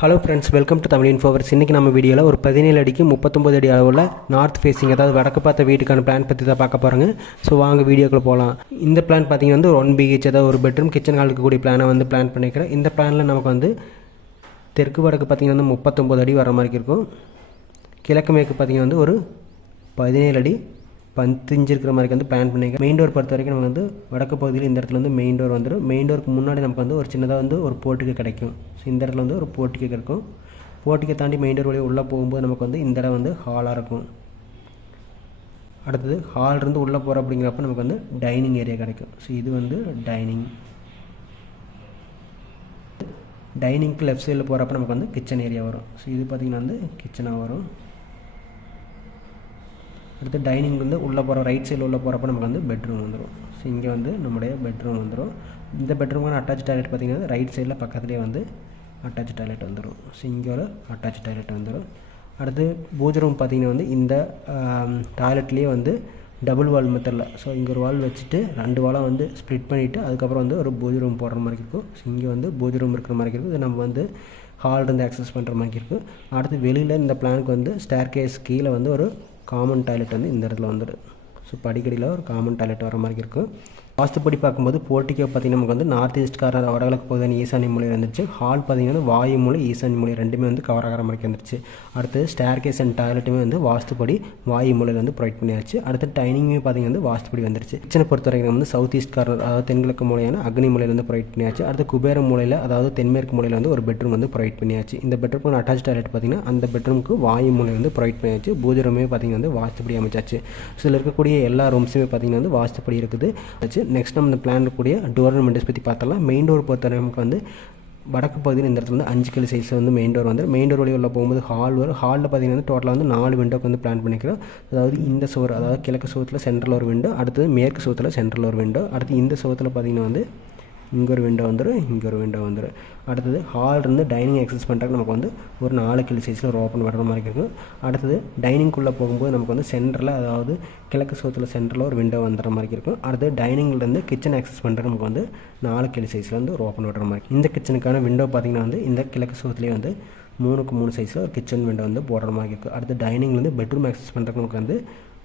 Hello friends welcome to Tamil Infoverse இன்றைக்கி நம்ம வீடியோவில் ஒரு பதினேழு அடிக்கு முப்பத்தொம்பது அடி அளவில் நார்த் ஃபேஸிங் அதாவது வடக்கு பார்த்த வீட்டுக்கான பிளான் பற்றி தான் பார்க்க போகிறாங்க ஸோ வாங்க வீடியோக்குள்ளே போகலாம் இந்த பிளான் பார்த்தீங்கன்னா வந்து ஒன் பிஹெச் அதாவது ஒரு பெட்ரூம் கிச்சன் ஹாலுக்கு இருக்கக்கூடிய பிளானை வந்து பிளான் பண்ணிக்கிறேன். இந்த பிளானில் நமக்கு வந்து தெற்கு வடக்கு பார்த்தீங்கன்னா வந்து முப்பத்தொம்பது அடி வர மாதிரி இருக்கும். கிழக்கு மேற்கு பார்த்திங்கன்னா வந்து ஒரு பதினேழு அடி பந்திஞ்சிருக்கிற மாதிரி வந்து பிளான் பண்ணிங்க மெயின் டோர் பொறுத்த வரைக்கும் நமக்கு வந்து வடக்கு பகுதியில் இந்த இடத்துல வந்து மெயின் டோர் வந்துடும் மெயின் டோருக்கு முன்னாடி நமக்கு வந்து ஒரு சின்னதாக வந்து ஒரு போர்ட்டுக்கு கிடைக்கும். ஸோ இந்த இடத்துல வந்து ஒரு போர்ட்டுக்கு கிடைக்கும். போர்ட்டுக்கு தாண்டி மெயின் டோர் வழியாக உள்ளே போகும்போது நமக்கு வந்து இந்த இடம் வந்து ஹாலாக இருக்கும். அடுத்தது ஹால் இருந்து உள்ளே போகிற அப்படிங்கிறப்ப நமக்கு வந்து டைனிங் ஏரியா கிடைக்கும். ஸோ இது வந்து டைனிங் டைனிங்க்கு லெஃப்ட் சைடில் போகிறப்ப நமக்கு வந்து கிச்சன் ஏரியா வரும். ஸோ இது பார்த்திங்கன்னா வந்து கிச்சனாக வரும். அடுத்து டைனிங் வந்து உள்ளே போகிற ரைட் சைடில் உள்ளே போகிறப்ப நமக்கு வந்து பெட்ரூம் வந்துடும் ஸோ இங்கே வந்து நம்முடைய பெட்ரூம் வந்துடும் இந்த பெட்ரூமான அட்டாச் டாய்லெட் பார்த்திங்கன்னா ரைட் சைடில் பக்கத்துலேயே வந்து அட்டாச் டாய்லெட் வந்துடும் ஸோ இங்கே ஒரு அட்டாச் டாய்லெட் வந்துடும் அடுத்து பூஜை ரூம் பார்த்திங்கன்னா வந்து இந்த டாய்லெட்லேயே வந்து டபுள் வால் மெத்தடில் ஸோ இங்கே ஒரு வால் வச்சுட்டு ரெண்டு வாலாக வந்து ஸ்ப்ளிட் பண்ணிவிட்டு அதுக்கப்புறம் வந்து ஒரு பூஜை ரூம் போடுற மாதிரி இருக்கும். ஸோ இங்கே வந்து பூஜை ரூம் இருக்கிற மாதிரி இருக்கும். இது நம்ம வந்து ஹால் இருந்து ஆக்சஸ் பண்ணுற மாதிரி இருக்கும். அடுத்து வெளியில் இந்த பிளானுக்கு வந்து ஸ்டேர் கேஸ் கீழே வந்து ஒரு காமன் டாய்லெட் வந்து இந்த இடத்துல வந்துடும் ஸோ படிக்கடியில் ஒரு காமன் டாய்லெட் வர மாதிரி இருக்கும். வாஸ்துப்படி பார்க்கும்போது போர்ட்டிக்கோ பார்த்தீங்கன்னா நமக்கு வந்து நார்த் ஈஸ்ட்காரர் வடகிழக்கு பகுதியான ஈசானி மொழி வந்துருச்சு ஹால் பார்த்திங்கன்னா வாயு மூலை ஈசானி மூலை ரெண்டுமே வந்து கவர் ஆகிற மாதிரி வந்துருச்சு அடுத்து ஸ்டேர்கேஸ் அண்ட் டாய்லெட்டுமே வந்து வாஸ்துப்படி வாயு மூலையில் வந்து ப்ரொவைட் பண்ணியாச்சு. அடுத்து டைனிங்குமே பார்த்தீங்கன்னா வந்து வாஸ்துப்படி வந்துருச்சு. கிச்சனை பொறுத்த வரைக்கும் வந்து சவுத் ஈஸ்ட் கார்னர் அதாவது தென்கிழக்கு மூலையான அக்னி மூலையில் வந்து ப்ரொவைட் பண்ணியாச்சு. அடுத்து குபேர மூலையில் அதாவது தென்மேற்கு மூலையில் வந்து ஒரு பெட்ரூம் வந்து ப்ரொவைட் பண்ணியாச்சு. இந்த பெட்ரூம் அட்டாச் டாய்லெட் பார்த்திங்கன்னா அந்த பெட்ரூமுக்கு வாயு மூலை வந்து ப்ரொவைட் பண்ணியாச்சு. பூஜை ரூமே பார்த்திங்கன்னா வந்து வாஸ்துப்படி அமைச்சாச்சு. ஸோ இதில் இருக்கக்கூடிய எல்லா ரூம்ஸுமே பார்த்திங்கன்னா வந்து வாஸ்துப்படி இருக்குது. நெக்ஸ்ட் நம்ம இந்த பிளான் கூடிய டோர் மெண்டஸ் பற்றி பார்த்தலாம் மெயின் டோர் பொறுத்த நமக்கு வந்து வடக்கு பகுதியில் இந்த இடத்துல வந்து அஞ்சு கிலோ சைஸில் வந்து மெயின் டோர் வந்து மெயின் டோர் வழியில் உள்ள போகும்போது ஹால் வரும். ஹாலில் பார்த்தீங்கன்னா வந்து டோட்டலாக வந்து நாலு விண்டோக்கு வந்து பிளான் பண்ணிக்கிறோம். அதாவது இந்த சுவர் அதாவது கிழக்கு சுவத்தில் சென்ட்ரல் ஒரு விண்டோ அடுத்தது மேற்கு சுவத்தில் சென்ட்ரல் ஒரு விண்டோ அடுத்து இந்த சுவத்தில் பார்த்தீங்கன்னா வந்து இங்கே ஒரு விண்டோ வந்துடும் இங்கே ஒரு விண்டோ வந்துடும் அடுத்தது ஹால் இருந்து டைனிங் எக்ஸஸ் பண்ணுறதுக்கு நமக்கு வந்து ஒரு நாலு கிலோ சைஸில் ஒரு ஓப்பன் பண்ணுற மாதிரி இருக்கும் அடுத்தது டைனிங்குள்ளே போகும்போது நமக்கு வந்து சென்டரில் அதாவது கிழக்கு சோத்தில் சென்டரில் ஒரு விண்டோ வந்துடுற மாதிரி இருக்கும் அடுத்து டைனிங்லேருந்து கிச்சன் ஆக்சஸ் பண்ணுறது நமக்கு வந்து நாலு கிலோ சைஸில் வந்து ஒரு ஓப்பன் பண்ணுற மாதிரி இந்த கிச்சனுக்கான விண்டோ பார்த்திங்கன்னா வந்து இந்த கிழக்கு சோத்துலேயே வந்து மூணுக்கு மூணு சைஸில் ஒரு கிச்சன் விண்டோ வந்து போடுற மாதிரி இருக்கும் அடுத்து டைனிங்லேருந்து பெட்ரூம் ஆக்சஸ் பண்ணுறதுக்கு நமக்கு வந்து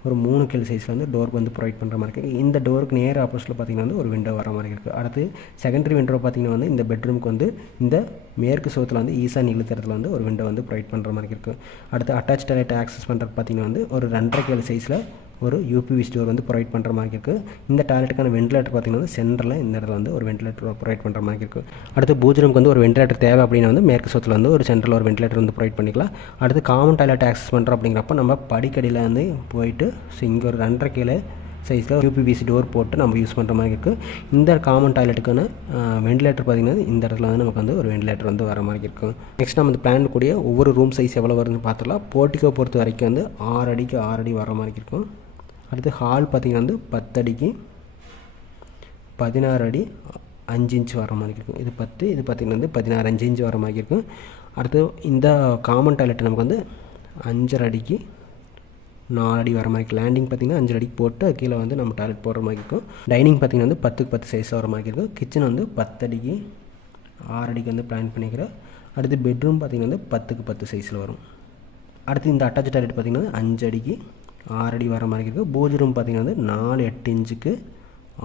ஒரு மூணு கிலோ சைஸில் வந்து டோருக்கு வந்து ப்ரொவைட் பண்ணுற மாதிரி இருக்குது இந்த டோருக்கு நேர் ஆப்போசிட்டில் பார்த்திங்கன்னா வந்து ஒரு விண்டோ வர மாதிரி இருக்குது அடுத்து செகண்டரி விண்டோ பார்த்திங்கன்னா வந்து இந்த பெட்ரூமுக்கு வந்து இந்த மேற்கு சோத்தில் வந்து ஈசான் இழுத்தரத்தில் வந்து ஒரு விண்டோ வந்து ப்ரொவைட் பண்ணுற மாதிரி இருக்குது அடுத்து அட்டாச் டாய்லெட் ஆக்சஸ் பண்ணுறது பார்த்திங்கன்னா வந்து ஒரு ரெண்டரை கிலோ சைஸில் ஒரு யூபிவி ஸ்டோர் வந்து ப்ரொவைட் பண்ணுற மாதிரி இருக்குது இந்த டாய்லெட்டுக்கான வென்டிலேட்டர் பார்த்திங்கன்னா சென்டரில் இந்த இடத்துல வந்து ஒரு வென்டிலேட்டர் ப்ரொவைட் பண்ணுற மாதிரி இருக்குது அடுத்து பூஜ்ரூமுக்கு வந்து ஒரு வென்டிலேட்டர் தேவை அப்படின்னா வந்து மேற்கு சோத்தில் வந்து ஒரு சென்டரில் ஒரு வென்டிலேட்டர் வந்து ப்ரொவைட் பண்ணிக்கலாம். அடுத்து காமன் டாய்லெட் ஆக்சஸ் பண்ணுறோம் அப்படிங்கிறப்ப நம்ம படிக்கடியில் வந்து போயிட்டு ஸோ இங்கே ஒரு ரெண்டரை கீழே சைஸில் யூபிபிசி டோர் போட்டு நம்ம யூஸ் பண்ணுற மாதிரி இருக்குது இந்த காமன் டாய்லெட்டுக்கான வென்டிலேட்டர் பார்த்திங்கன்னா இந்த இடத்துல வந்து நமக்கு வந்து ஒரு வென்டிலேட்டர் வந்து வர மாதிரி இருக்கும் நெக்ஸ்ட் நம்ம இந்த பிளான் கூடிய ஒவ்வொரு ரூம் சைஸ் எவ்வளோ வருதுன்னு பார்த்துலாம் போர்ட்டிக்கோ பொறுத்த வரைக்கும் வந்து ஆறு அடிக்கு ஆறு அடி வர மாதிரி இருக்கும். அடுத்து ஹால் பார்த்திங்கன்னா வந்து பத்தடிக்கு பதினாறு அடி அஞ்சு இன்ச் வர மாதிரி இருக்கும். இது பத்து இது பார்த்திங்கன்னா வந்து பதினாறு அஞ்சு இன்ச் வர மாதிரி இருக்கும். அடுத்து இந்த காமன் டாய்லெட் நமக்கு வந்து அஞ்சரை அடிக்கு நாலு அடி வர மாதிரி லேண்டிங் பார்த்திங்கன்னா அஞ்சு அடிக்கு போட்டு கீழே வந்து நம்ம டாய்லெட் போடுற மாதிரி இருக்கும். டைனிங் பார்த்திங்கன்னா வந்து பத்துக்கு பத்து சைஸ் வர மாதிரி இருக்கும். கிச்சன் வந்து பத்தடிக்கு ஆறு அடிக்கு வந்து பிளான் பண்ணிக்கிறோம். அடுத்து பெட்ரூம் பார்த்திங்கன்னா வந்து பத்துக்கு பத்து சைஸில் வரும். அடுத்து இந்த அட்டாச் டாய்லெட் பார்த்திங்கன்னா அஞ்சு அடிக்கு ஆறு அடி வர மாதிரி இருக்கும் பூஜ் ரூம் பார்த்திங்கன்னா வந்து நாலு எட்டு இன்ச்சுக்கு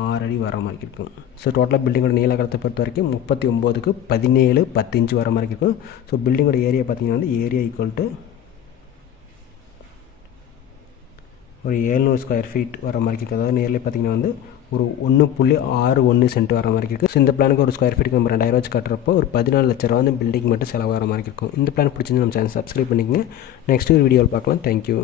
ஆறு அடி வர மாதிரி இருக்கும் ஸோ டோட்டலாக பில்டிங்கோட நீளக்கடத்தை பொறுத்த வரைக்கும் முப்பத்தி ஒம்போதுக்கு பதினேழு பத்து இன்ச்சு வர மாதிரி இருக்கும் ஸோ பில்டிங்கோட ஏரியா பார்த்திங்கன்னா வந்து ஏரியா ஈக்குவல் டு ஒரு ஏழ்நூறு ஸ்கொயர் ஃபீட் வர மாதிரி இருக்குது அதாவது நேரில் பார்த்திங்கன்னா வந்து ஒரு ஒன்று புள்ளி ஆறு ஒன்று சென்ட் வர மாதிரி இருக்குது ஸோ இந்த பிளானுக்கு ஒரு ஸ்கொயர் ஃபீட்டுக்கு நம்ம ரெண்டாயிரம் வச்சு கட்டுறப்போ ஒரு பதினாலு லட்ச ரூபா வந்து பில்டிங் மட்டும் செலவாகிற மாதிரி இருக்கும். இந்த பிளான் பிடிச்சிருந்து நம்ம சேனல் சப்ஸ்கிரைப் பண்ணிக்கங்க. நெக்ஸ்ட் ஒரு வீடியோவில் பார்க்கலாம். தேங்க்யூ